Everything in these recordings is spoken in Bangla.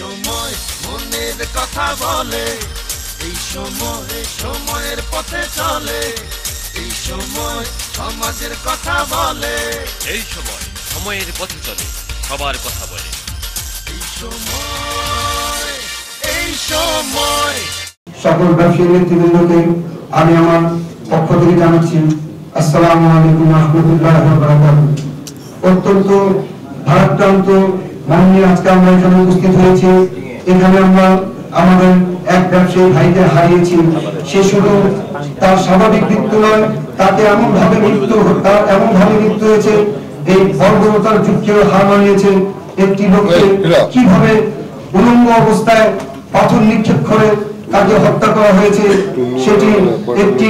সময় মনের কথা বলে, এই সময় সময়ের পথে চলে, এই সময় সমাজের কথা বলে, এই সময় সময়ের পথে চলে, সবার কথা বলে। এই সময়, এই সময়। সকল ব্যবসায়ী নেতৃবৃন্দকে আমি আমার পক্ষ থেকে জানাচ্ছি আসসালামু আলাইকুম ওয়া রাহমাতুল্লাহি ওয়া বারাকাতুহু। অত্যন্ত ভারাক্রান্ত মন নিয়ে আজকে আমরা এখানে উপস্থিত হয়েছি। এখানে আমরা আমাদের এক ব্যবসায়ী ভাইকে হারিয়েছি। সে শুধু তার স্বাভাবিক মৃত্যু নয়, তাকে এমন ভাবে মৃত্যু হয়েছে, এই বর্বরতার যুগকেও হার মানিয়েছে। একটি লোককে কিভাবে উলঙ্গ অবস্থায় পাথর নিক্ষেপ করে তাকে হত্যা করা হয়েছে, সেটি একটি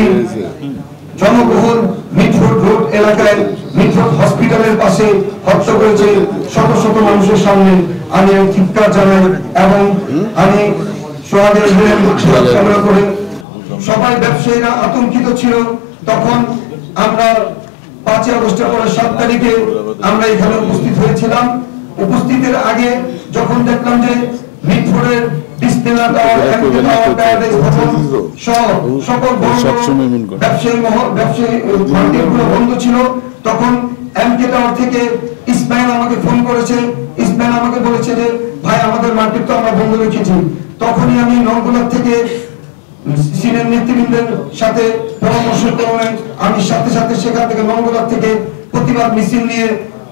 জনবহুল মিটফোর্ড রোড এলাকায় মিটফোর্ড হসপিটালের পাশে হত্যা করেছে শত শত মানুষের সামনে। আমি চিৎকার জানাই এবং আমি সোহাগের সংগ্রহ করে সবাই ব্যবসায়ীরা আতঙ্কিত ছিল। তখন আমরা 5 আগস্টের পরে 7 তারিখে আমরা এখানে উপস্থিত হয়েছিলাম। উপস্থিতের আগে যখন দেখলাম যে মিটফোর্ডের ডিসপ্লে টাওয়ার, এমকে টাওয়ার, প্যারাডাইস ভবন সহ সকল ব্যবসায়ী মার্কেটগুলো বন্ধ ছিল, তখন এমকে টাওয়ার থেকে ইসমাইল আমাকে ফোন করেছে। ইসমাইল আমাকে বলেছে যে ভাই আমাদের মার্কেট তো আমরা বন্ধ রেখেছি। তখনই আমি নলগোলা থেকে সিনিয়র নেতৃবৃন্দের সাথে পরামর্শ করে আমি সাথে সাথে সেখান থেকে নলগোলা থেকে প্রতিবাদ মিছিল নিয়ে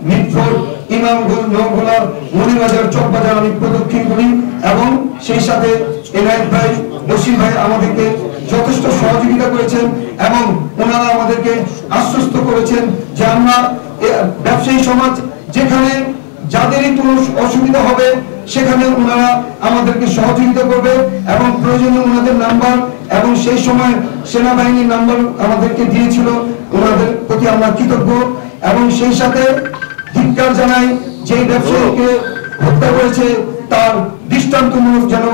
মিটফোর্ড, ইমামগঞ্জ, নওগোলা, মনিবাজার, চকবাজার আমি প্রদক্ষিণ করি এবং সেই সাথে এনায়েত ভাই, বশির ভাই আমাদেরকে যথেষ্ট সহযোগিতা করেছেন এবং ওনারা আমাদেরকে আশ্বস্ত করেছেন যে আমরা ব্যবসায়ী সমাজ যেখানে যাদেরই কোনো অসুবিধা হবে সেখানে ওনারা আমাদেরকে সহযোগিতা করবে এবং প্রয়োজনে ওনাদের নাম্বার এবং সেই সময় সেনাবাহিনীর নাম্বার আমাদেরকে দিয়েছিল। ওনাদের প্রতি আমরা কৃতজ্ঞ এবং সেই সাথে ধিক্কার জানাই যে ব্যবসায়ীকে হত্যা করেছে তার দৃষ্টান্তমূলক যেন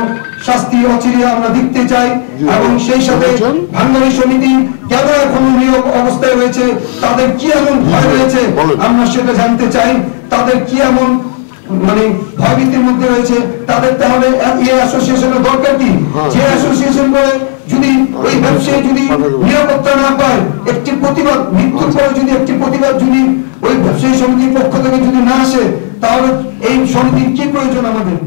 শাস্তি অচিরে আমরা দেখতে চাই এবং সেই সাথে ভাঙ্গারি সমিতি কেন এখনো নিয়োগ অবস্থায় রয়েছে, তাদের কি এমন ভয় রয়েছে আমরা সেটা জানতে চাই। তাদের কি এমন ভয়ভীতির মধ্যে রয়েছে, তাদের তাহলে এই অ্যাসোসিয়েশনের দরকার কি? যে অ্যাসোসিয়েশন করে যদি ওই ব্যবসায়ী যদি নিরাপত্তা না পায়, একটি প্রতিবাদ মৃত্যুর পরে যদি একটি প্রতিবাদ যদি ওই ব্যবসায়ী সমিতির পক্ষ থেকে যদি না আসে, তাহলে এই সমিতির কি প্রয়োজন আমাদের?